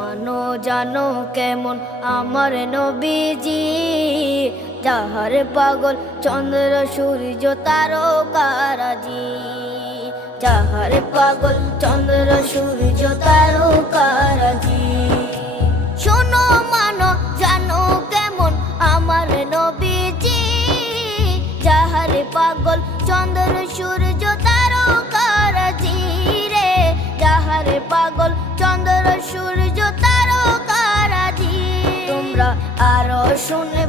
মানো জানো কেমন আমার নবীজি, যাহার পাগল চন্দ্র সূর্য তারকারাজি, যাহার পাগল চন্দ্র সূর্য তারকারাজি। শোনো মানো জানো কেমন আমার নবীজি, যাহার পাগল চন্দ্র সূর্য তারকারাজি রে, যাহার পাগল চন্দ্র সূর্য তারকারাজি। তোমরা আরো শুনে